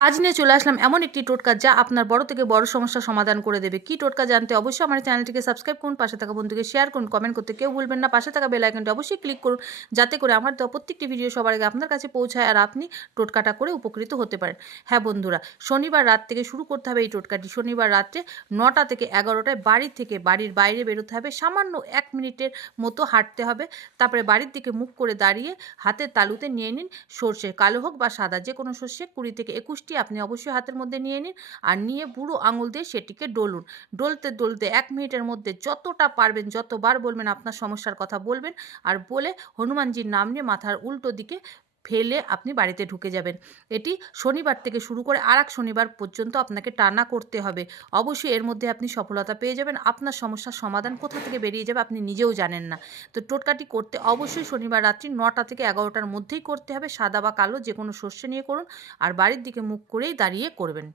আজ নিয়ে চলে আসলাম এমন একটি টোটকা যা আপনার বড় থেকে বড় সমস্যার সমাধান করে দেবে। কি টোটকা জানতে অবশ্যই আমার চ্যানেলটিকে সাবস্ক্রাইব করুন, পাশে থাকা বন্ধুকে শেয়ার করুন, কমেন্ট করতে কেউ ভুলবেন না। পাশে থাকা বেল আইকনটি অবশ্যই ক্লিক করুন, যাতে করে আমার দেওয়া প্রত্যেকটি ভিডিও সবার আগে আপনার কাছে পৌঁছায় আর আপনি টোটকাটা করে উপকৃত হতে পারেন। হ্যাঁ বন্ধুরা, শনিবার রাত থেকে শুরু করতে হবে এই টোটকাটি। শনিবার রাত্রে 9টা থেকে 11টায় বাড়ি থেকে বাড়ির বাইরে বেরোতে হবে, সামান্য 1 মিনিটের মতো হাঁটতে হবে। তারপরে বাড়ির দিকে মুখ করে দাঁড়িয়ে হাতের তালুতে নিয়ে নিন সর্ষে, কালো হোক বা সাদা, যে কোনো সর্ষে 20 থেকে 21টি আপনি অবশ্যই হাতের মধ্যে নিয়ে নিন। আর নিয়ে বুড়ো আঙুল দিয়ে সেটিকে ডলুন। ডলতে ডলতে 1 মিনিটের মধ্যে যতটা পারবেন, যতবার বলবেন আপনার সমস্যার কথা বলবেন, আর বলে হনুমানজির নাম নিয়ে মাথার উল্টো দিকে ফেলে আপনি বাড়িতে ঢুকে যাবেন। এটি শনিবার থেকে শুরু করে আরেক শনিবার পর্যন্ত আপনাকে টানা করতে হবে। অবশ্যই এর মধ্যে আপনি সফলতা পেয়ে যাবেন। আপনার সমস্যার সমাধান কোথা থেকে বেরিয়ে যাবে আপনি নিজেও জানেন না। তো টোটকাটি করতে অবশ্যই শনিবার রাত্রি 9টা থেকে 11টার মধ্যেই করতে হবে। সাদা বা কালো যে কোনো সর্ষে নিয়ে করুন, আর বাড়ির দিকে মুখ করেই দাঁড়িয়ে করবেন।